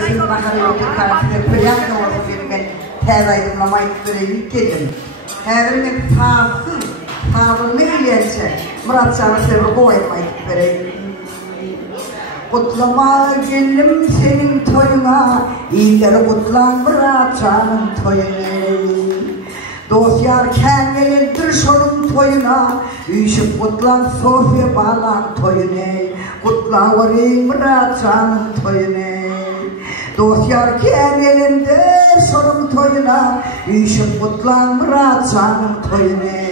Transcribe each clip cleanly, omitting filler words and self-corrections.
Siz bakarı karşıda priyanka olsa gereken tezayımlamayı göreyim dedim. Heverin sağlığını ilerse Murat sana sebebi koymayı göreyim. Kutlama gelim senin toyuna, iyileri kutlan Murat canım toyunu. Dosyar kendilendir şunun toyuna, üşüp kutlan Sofya bağlan toyunu. Kutlan varayım Murat canım toyunu. Dosyar kendilendir şunun toyuna, üşüp kutlan Murat canım toyunu.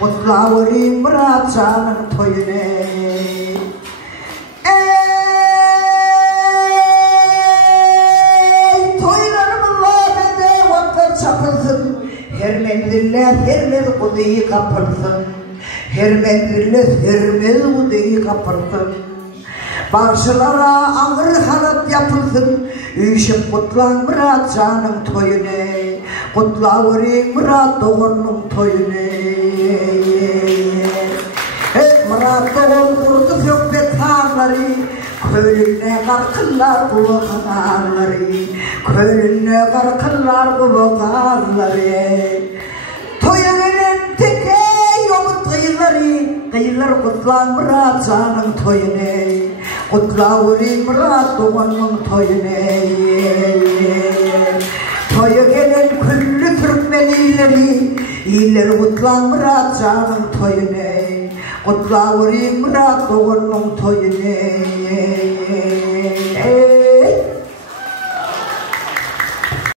Kutlan varayım Murat canım toyunu. Her mendille kuduyu kapırsın. Her mendille kuduyu kapırsın. Bağışlara ağır halat yapılsın. Üşüp kutlan Murat canım toyunu. Kutla varayım Murat doğunun toyunu. Murat doğun kurdu sökbet ağları. Kölüne karkıllar kulu kanarları. Kölüne karkıllar kulu kanarları. Toyunun teke yolu kıyılar kutlan Murat canım toyunu. Kutla varayım Murat doğanın toyunu. Toyu gelen küllü Türkmen iyileri kutlan Murat canım toyunu. Kutla varayım Murat doğanın toyunu.